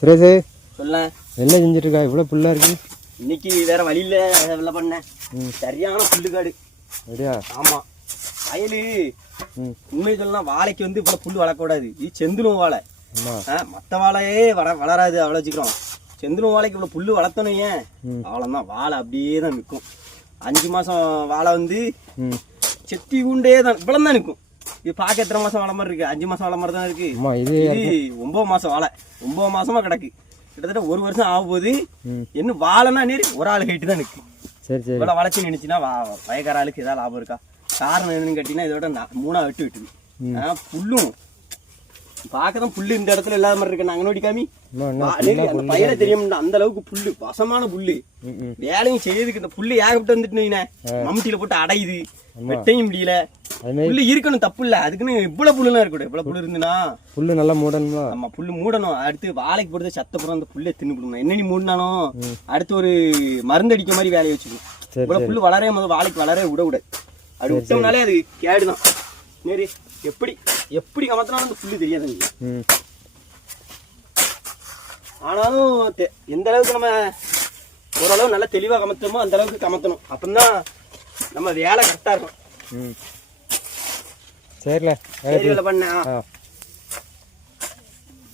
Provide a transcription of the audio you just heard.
சுரேஷ் சொல்ல. என்ன செஞ்சுட்டு இருக்கா இவ்வளோ புல்லா இருக்கு. இன்னைக்கு வேற வழியில வெள்ள பண்ணேன். சரியான புல்லுக்காடு அப்படியா? ஆமா. வயலு. உண்மை சொல்லலாம் வாழைக்கு வந்து இவ்வளவு புல்லு வளரக்கூடாது இது செந்துலும் வாழை. ஆமாம் மத்த வாழையே வள வளராது அவ்வளோ சீக்கிரம். செந்துலும் வாழைக்கு இவ்வளோ புல்லு வளர்த்தணும் ஏன். அவ்வளோதான் வாழை அப்படியே தான் நிற்கும். அஞ்சு மாசம் வாழை வந்து செத்தி உண்டே தான் இவ்வளோ தான் நிற்கும். இது பார்க்க எத்தனை மாசம் வாழை மாதிரி இருக்கு? அஞ்சு மாசம் வாழை மாதிரி தான் இருக்கு? இது ஒன்பது மாசம் வாழை. ஒன்பது மாசமா கிடக்கு. கிட்டத்தட்ட ஒரு வருஷம் ஆக போகுது ம். என்ன வாழைனா நீர்? ஒரு ஆள் ஹைட்டு தான் நிற்கும் சரி சரி. இவ்வளோ வளர்ச்சி நினைச்சுன்னா வயக்கார ஆளுக்கு ஏதாவது லாபம் இருக்கா? காரணம் என்னன்னு கேட்டீங்கன்னா இதோட மூணா வெட்டு விட்டுது. புல்லும். பார்க்க தான் புல்லு இந்த இடத்துல இல்லாத மாதிரி இருக்கு. நாங்க நோடி காமி பயிரை தெரியும்ல அந்த அளவுக்கு புல்லு வசமான புல்லு. வேலையும் செய்யறதுக்கு இந்த புல்லு ஏகப்பட்டு வந்துட்டு. மம்முட்டியில போட்டு அடையுது. வெட்டையும் முடியல. புல்லு இருக்கணும் தப்பு இல்ல அதுக்குன்னு இவ்வளவு புல்லுலாம் இருக்கக்கூடாது. இவ்வளவு புல்லு இருந்துன்னா புல்லு நல்லா மூடணுமா நம்ம புல்லு மூடணும். அடுத்து வாழைக்கு போடுறது சத்தப்புறம் அந்த புல்லை தின்னு போடணும் என்ன நீ மூடினாலும் அடுத்து ஒரு மருந்து அடிக்க மாதிரி வேலையை வச்சுக்கணும். இவ்வளவு புல்லு வளரே போது வாழைக்கு வளரே விட விடாது அப்படி விட்டோம்னாலே அது கேடுதான். நேரு எப்படி எப்படி கமத்தினாலும் அந்த புல்லு தெரியாது ஆனாலும் எந்த அளவுக்கு நம்ம ஓரளவு நல்லா தெளிவாக கமத்தணுமோ அந்த அளவுக்கு கமத்தணும். அப்பந்தான் நம்ம வேலை கரெக்டாக இருக்கும். சரில பண்ண.